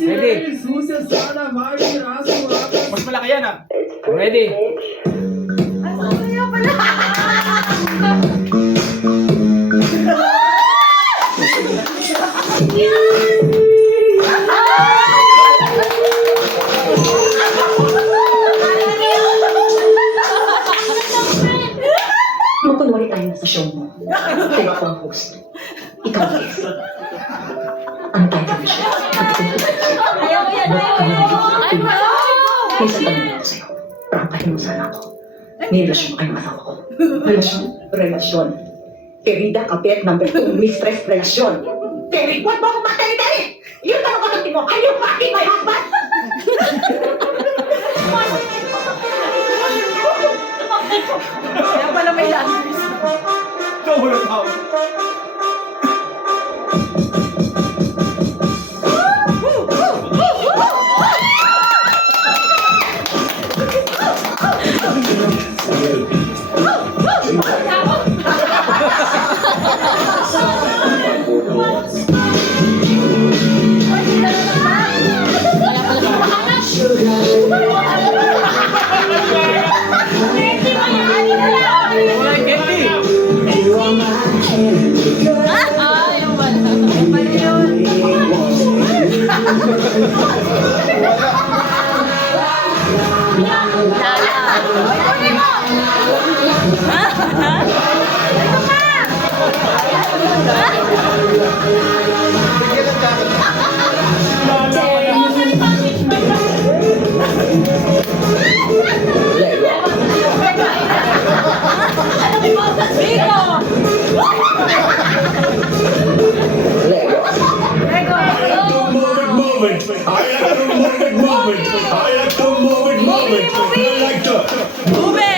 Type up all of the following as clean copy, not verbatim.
Ready? Mas malaki yan ah. Ready? Makunwari tayo sa show mo. Kaya ako ang host. Ikaw ang guest. Ano tayo ng show? Minsan tanong ako sa'yo. Prangkahin mo sana ako. May relasyon kayong asawa ko. Relasyon? Relasyon. Querida, kapit number 2, mistress relasyon. Terry, huwag mo akong magtali-tali! Yung tanong ko ng timo, are you fucking my husband? Kaya pala may last. Sobrang tao. Wala yung candy. Movement. I like to move it, movement. I like to move it, movement. I like to Move it!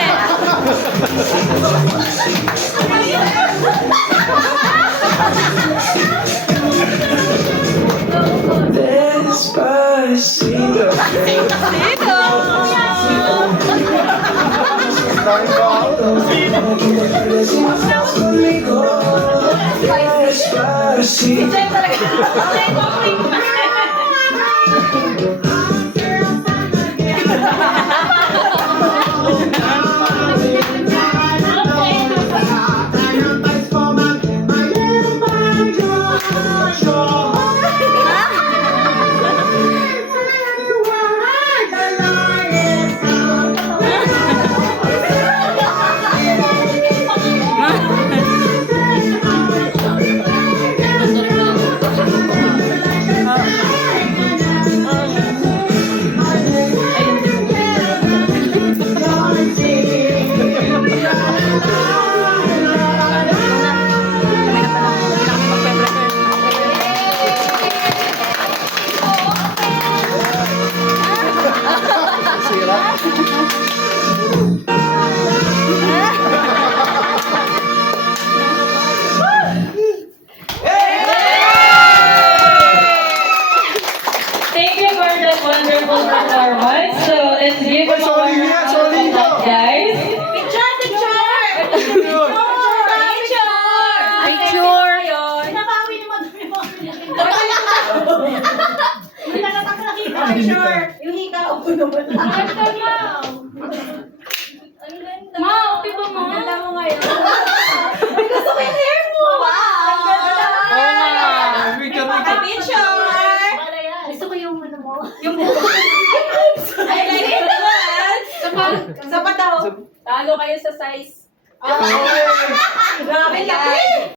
Despacito. Despacito. Thank you for that wonderful performance. So let's give them a round of applause, guys. Picture! Nabawi ni Madre mo. Picture! Yung hikaw ko naman. Mau, tipo mo. Ang ganda mo ngayon. Ay, gusto ko yung hair mo. Wow! Ang ganda. Picture! Gusto ko yung ano mo. Yung I like it. Sapat daw. Talo kayo sa size. Grabe laki.